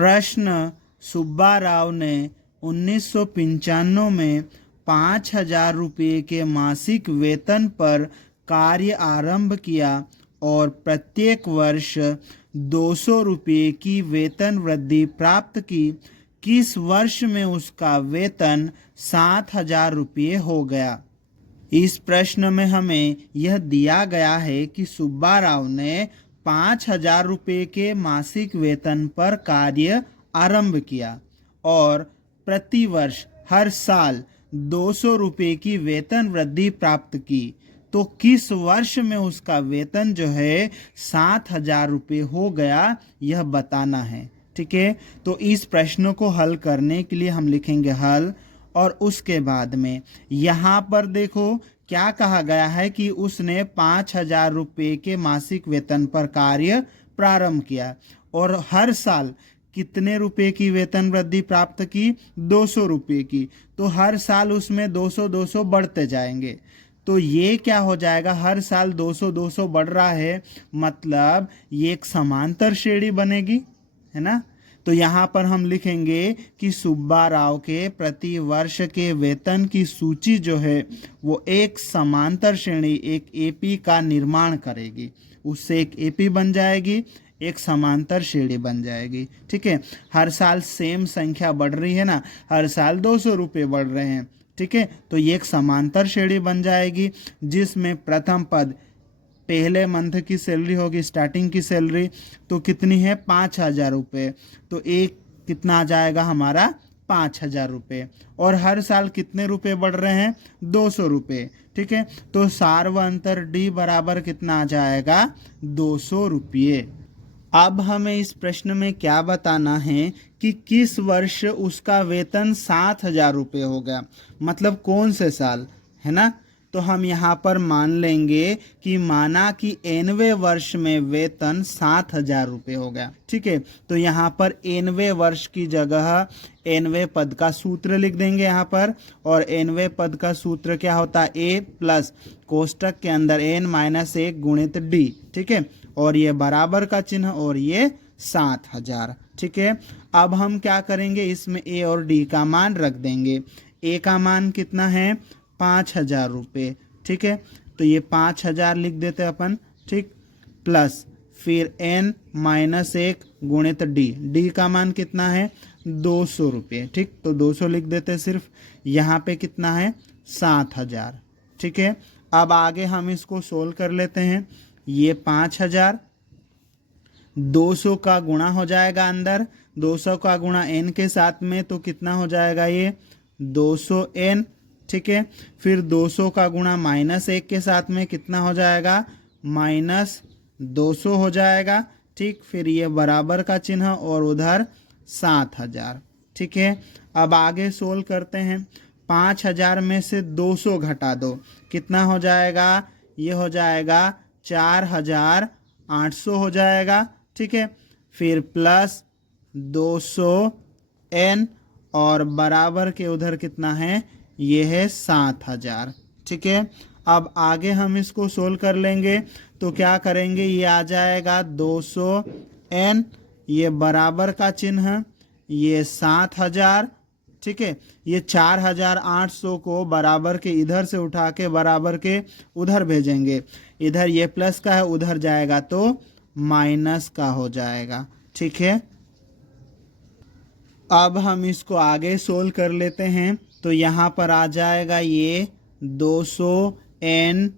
प्रश्न, सुब्बा राव ने 1995 में 5,000 रुपये के मासिक वेतन पर कार्य आरंभ किया और प्रत्येक वर्ष 200 रुपये की वेतन वृद्धि प्राप्त की। किस वर्ष में उसका वेतन 7,000 रुपये हो गया? इस प्रश्न में हमें यह दिया गया है कि सुब्बा राव ने 5,000 रुपये के मासिक वेतन पर कार्य आरंभ किया और प्रतिवर्ष हर साल 200 रुपये की वेतन वृद्धि प्राप्त की। तो किस वर्ष में उसका वेतन जो है 7,000 रुपये हो गया, यह बताना है। ठीक है, तो इस प्रश्न को हल करने के लिए हम लिखेंगे हल, और उसके बाद में यहाँ पर देखो क्या कहा गया है कि उसने 5,000 रुपये के मासिक वेतन पर कार्य प्रारंभ किया और हर साल कितने रुपए की वेतन वृद्धि प्राप्त की? 200 रुपये की। तो हर साल उसमें 200 बढ़ते जाएंगे। तो ये क्या हो जाएगा, हर साल 200 बढ़ रहा है, मतलब ये एक समांतर श्रेणी बनेगी, है ना। तो यहाँ पर हम लिखेंगे कि सुब्बा राव के प्रति वर्ष के वेतन की सूची जो है वो एक समांतर श्रेणी, एक एपी का निर्माण करेगी। उससे एक एपी बन जाएगी, एक समांतर श्रेणी बन जाएगी। ठीक है, हर साल सेम संख्या बढ़ रही है ना, हर साल 200 रुपये बढ़ रहे हैं। ठीक है, तो ये एक समांतर श्रेणी बन जाएगी जिसमें प्रथम पद पहले मंथ की सैलरी होगी, स्टार्टिंग की सैलरी तो कितनी है? 5,000 रुपये। तो एक कितना आ जाएगा हमारा? 5,000 रुपये। और हर साल कितने रुपए बढ़ रहे हैं? 200 रुपये। ठीक है, तो सार्वंतर डी बराबर कितना आ जाएगा? 200 रुपये। अब हमें इस प्रश्न में क्या बताना है कि किस वर्ष उसका वेतन 7,000 रुपये हो गया, मतलब कौन से साल, है ना। तो हम यहाँ पर मान लेंगे कि माना कि 90वें वर्ष में वेतन 7,000 रुपये हो गया। ठीक है, तो यहाँ पर 90वें वर्ष की जगह 90वें पद का सूत्र लिख देंगे यहाँ पर, और 90वें पद का सूत्र क्या होता है? ए प्लस कोष्टक के अंदर n माइनस 1 गुणित डी। ठीक है, और ये बराबर का चिन्ह और ये 7,000। ठीक है, अब हम क्या करेंगे, इसमें ए और डी का मान रख देंगे। ए का मान कितना है? 5,000 रुपये। ठीक है, तो ये 5,000 लिख देते अपन। ठीक, प्लस फिर n माइनस 1 गुणित डी। डी का मान कितना है? 200 रुपये। ठीक, तो 200 लिख देते सिर्फ। यहाँ पे कितना है? 7,000। ठीक है, अब आगे हम इसको सोल्व कर लेते हैं। ये 5,000 200 का गुणा हो जाएगा अंदर, 200 का गुणा n के साथ में, तो कितना हो जाएगा? ये 200n। ठीक है, फिर 200 का गुणा माइनस 1 के साथ में कितना हो जाएगा? माइनस 200 हो जाएगा। ठीक, फिर ये बराबर का चिन्ह और उधर 7,000। ठीक है, अब आगे सोल्व करते हैं। 5,000 में से 200 घटा दो, कितना हो जाएगा? ये हो जाएगा 4,800 हो जाएगा। ठीक है, फिर प्लस 200n और बराबर के उधर कितना है? ये है 7,000। ठीक है, अब आगे हम इसको सोल्व कर लेंगे तो क्या करेंगे? ये आ जाएगा 200n, ये बराबर का चिन्ह, ये 7,000। ठीक है, ये 4,800 को बराबर के इधर से उठा के बराबर के उधर भेजेंगे। इधर ये प्लस का है, उधर जाएगा तो माइनस का हो जाएगा। ठीक है, अब हम इसको आगे सोल्व कर लेते हैं तो यहाँ पर आ जाएगा ये 200n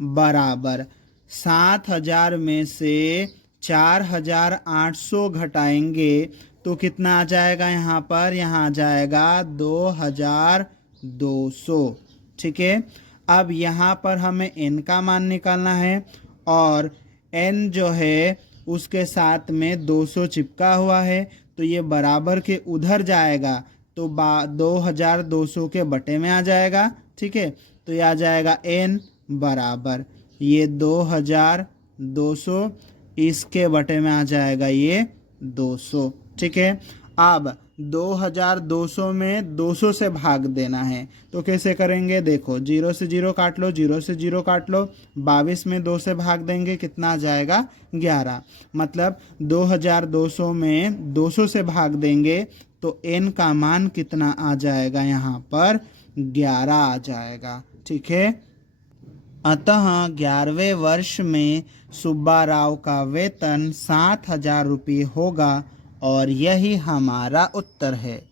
बराबर 7,000 में से 4,800 घटाएंगे तो कितना आ जाएगा? यहाँ पर यहाँ आ जाएगा 2,200। ठीक है, अब यहाँ पर हमें n का मान निकालना है और n जो है उसके साथ में 200 चिपका हुआ है, तो ये बराबर के उधर जाएगा तो 2,200 के बटे में आ जाएगा। ठीक है, तो ये आ जाएगा n बराबर ये 2,200, इसके बटे में आ जाएगा ये 200। ठीक है, अब 2200 में 200 से भाग देना है। तो कैसे करेंगे, देखो 0 से 0 काट लो, 0 से 0 काट लो, 22 में 2 से भाग देंगे, कितना आ जाएगा 11। मतलब 2200 में 200 से भाग देंगे तो n का मान कितना आ जाएगा, यहाँ पर 11 आ जाएगा। ठीक है। अतः 11वें वर्ष में सुब्बा राव का वेतन 7,000 रुपये होगा और यही हमारा उत्तर है।